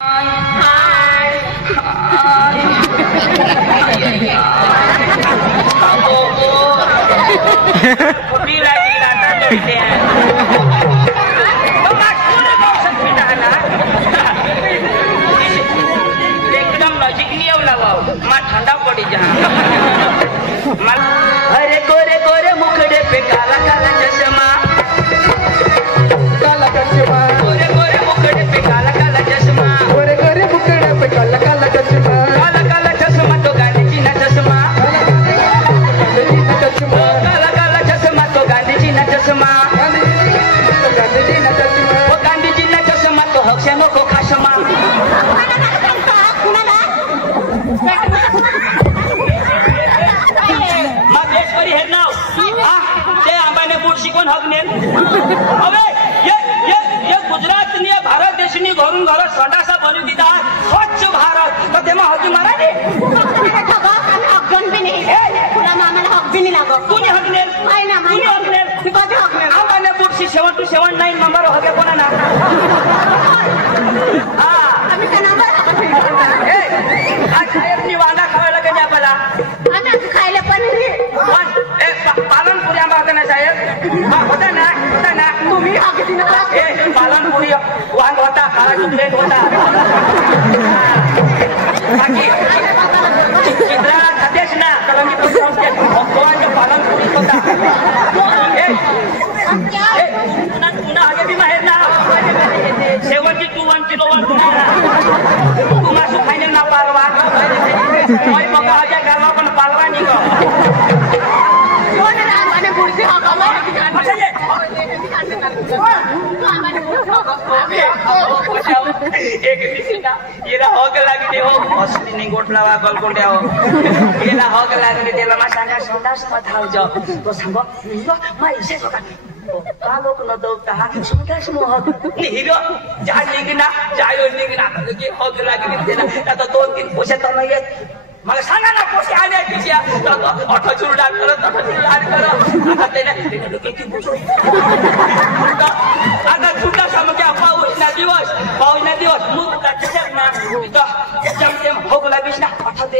एकदम नजीक नहीं आउला मां ठंडा पड़ी जा अरे गोरे गोरे मुखड़े पे काला काला चश्मा गोरे गोरे मुखड़े पे काला काला चश्मा गोरे गोरे मुखड़े पे काला काला चश्मा काला काला चश्मा तो गांधी जी ना चश्मा काला काला चश्मा तो गांधी जी ना चश्मा वो गांधी जी ना चश्मा तो हक्ष्यानो को खासमा मा देशभरी हे नाव ते आंबाने बूट शिकून हगनेल अबे ये गुजरात ने भारत देशनी घरून घर संडासा बनवून दिला स्वच्छ भारत तर तेव्हा हगी मराठी हक्कन भी नहीं तुला मामाला हक भी नहीं लागो कुणी हगनेल नाही ना कुणी हगनेल तू कधी हकनेल आंबाने बूट शी 7 to 7 9 नंबर हगे कोणा ना आम्ही का नंबर आज साहेबनी वांगा खावायला कधी आपल्याला आम्ही खायला पनीर पण पालनपुरी आंबा होता ना साहेब होता ना तुम्ही हगती ना पालनपुरी वांग होता काळा चॉकलेट होता बाकी चित्रा खातेस ना कलंगी भगवानच्या पालनपुरी होता पुन्हा आगे बी माहेर ना 7 to 1 kilo Tu Masu final ना पालवा बघा हजा गावा पण पालवा निघ आम्हाला पुढची हकामा एक दिसना येला हक लागले हो मस्तीने गोठलावा गलकोंड्या हो येला हक लागले त्याला मा सांगा संडास मत हाव जा तो सांगो मा इसे होता का लोक न दौता संडास मोहक हिरो जा निघना जायो निघना की हक लागले त्याला आता 2-3 पैसे तर नाही येत मला सांगा ना पैसे आले किती ऑटो चुरडार करत आता त्याने किती बुजो आता तुला समजा पाऊस ना दिवस मूग काटतात ना इथं जमतेम होगला बिसना आठवते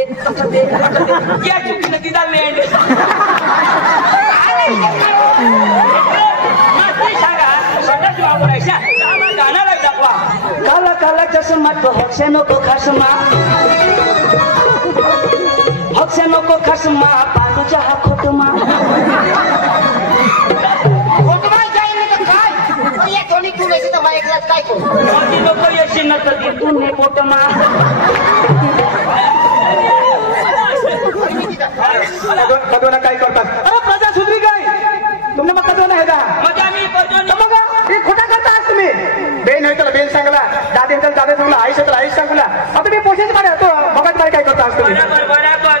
या चुकीने दिदा मेंड माती सांगा संडास वापरायचा आम्हाला गाण्याला दाखवा काला काला चष्मा तो हक्ष्यानो को खासमा हक्ष्यानो को खासमा पांडूच्या हा खोटमा काय लोक यशी न तर तू ने पोटमा कदोना काय करतात अरे प्रजा सुधरी काय तुमने मग कदोना आहे का मग आम्ही करतो मग हे खोटा करता तुम्ही बेन आहे त्याला बेन सांगला दादे तर दादा सांगला आई तर आई सांगला आता मी पोषेच काढा तो बघत काय काय करता तुम्ही बरोबर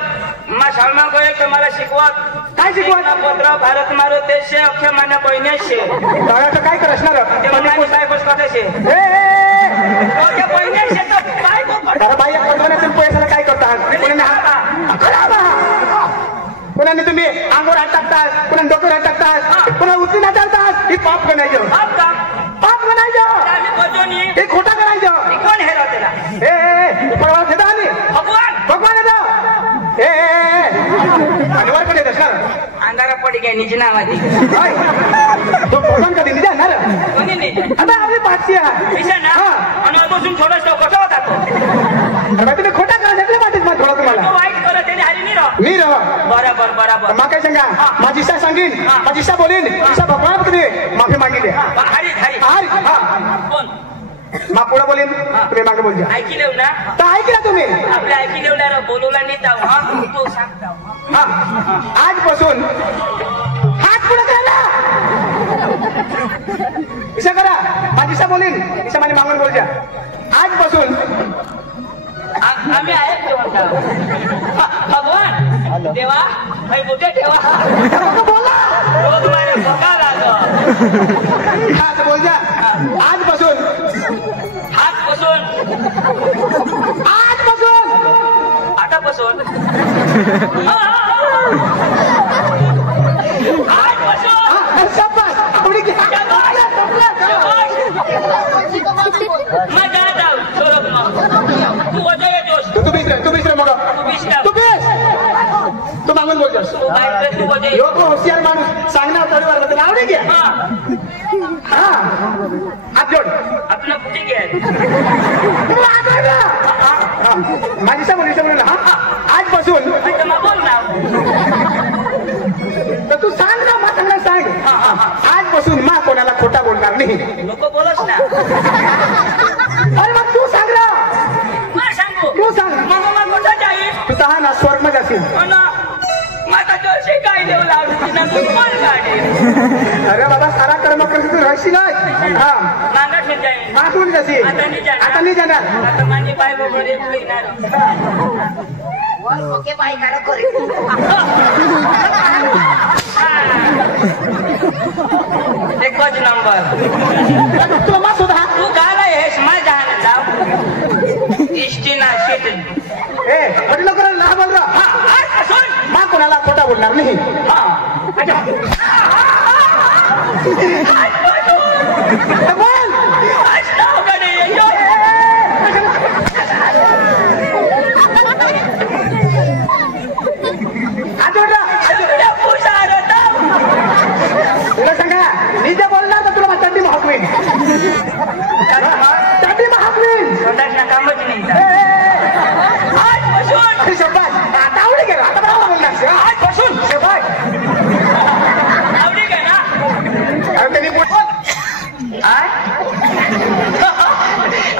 मा शर्मा गोये के मला शिकवत काय शिकवत पत्र भारत मारो देश से अख्खे मान्य बहिणीशे दादा काय कर असणार ते मला काय खुश करतेशे ओके बहिणीशे तर काय को अरे बाई कदोनातून पैशाला काय करतात कोणाने तुम्ही अंगावर हात टाकतात कोणा डोक्यावर हात टाकतात कोणा उचली ना चालतात ही पाप बनायचं पाप बनायचं हे खोटा करायचं कोण हेरा त्याला परवा खेदा आली भगवान येतो अनिवार्य कडे असणार अंधारा पडी काय निजी नावाची तो भगवान कधी निधी आणणार कोणी नाही आता आपली पाठची आहे ना आणि अजून छोटासा कसा होता तो तुम्ही खोटा करा घेतले पाठीत मग थोडं तुम्हाला वाईट करत त्याने हरी नाही मी रह बरोबर मा काय सांगा माझी इच्छा सांगीन माझी इच्छा बोलीन इच्छा भगवान कधी माफी मागितली हरी कोण मा पुढे बोलीन तुम्ही मागे बोलजा ऐकिलेव ना तर ऐकला तुम्ही आपल्या ऐकिलेवला बोलवला नाही जाऊ हा तू सांगता आजपासून हात पुढे करायला इच्छा करा माझी इच्छा बोलीन इच्छा माझी मागून बोलजा आजपासून आम्ही आहे भगवान देवा भाई बोटे ठेवा बोला रोज माझ्या बघा लाग बोलजा आजपासून आतापासून मग पुढे घ्या हा हात जोड आपलं कुठे घ्या तू आगाय ना माझी समोर समोर हा आजपासून बोल ना तर तू सांग ना मा चांगला सांग आजपासून मा कोणाला खोटा बोलणार नाही नको बोलच ना अरे मग तू सांग ना सांगू तू सांग मग कुठं जाईल तू तर हा ना स्वर्ग जाशील माझा जोशी काय देऊ लागली ना तू कोण गाडी अरे बाबा सारा कर्म करतो तू राहशील हा मागासून जाईल मागून जाशील आता नाही जाणार आता माझी बायको मध्ये येणार ओके बाय करा करी एकच नंबर तुला मा सुद्धा तू गाला हेस माझ्या जाऊ इष्टीना शेत ए बड़ी लवकर लहा बोल रहा मा कोणाला खोटा बोलणार नाही बोल तुला सांगा निजे बोलणार तर तुला चड्डी महाकवीन चड्डी महाकवीन स्वतःच्या कामच नाही शबाज आता आवडी गेला आता बरोबर बोलणार आजपासून शबाज आवडी काय ना त्यांनी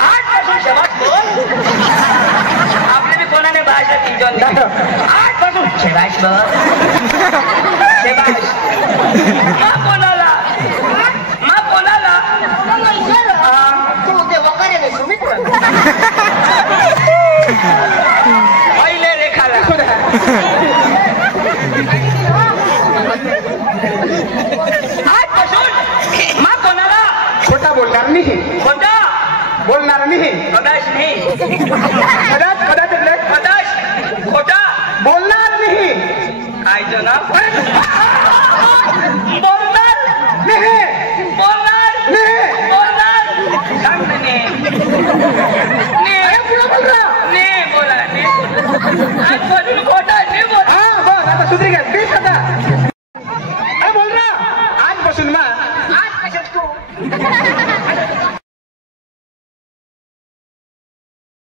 आजपासून शबाज बोल आपल्याला कोणाने भाषा ती आजपासून शबाज बोल शबाज मा कोणाला तू ते वकारे नाही सुमित पहिले रेखाला आजपासून मा कोणाला खोटा बोलणार नाही खोटा बोलणार नाही कदाच नाही कदाच कदाच कदाच खोटा बोलणार नाही काय तो ना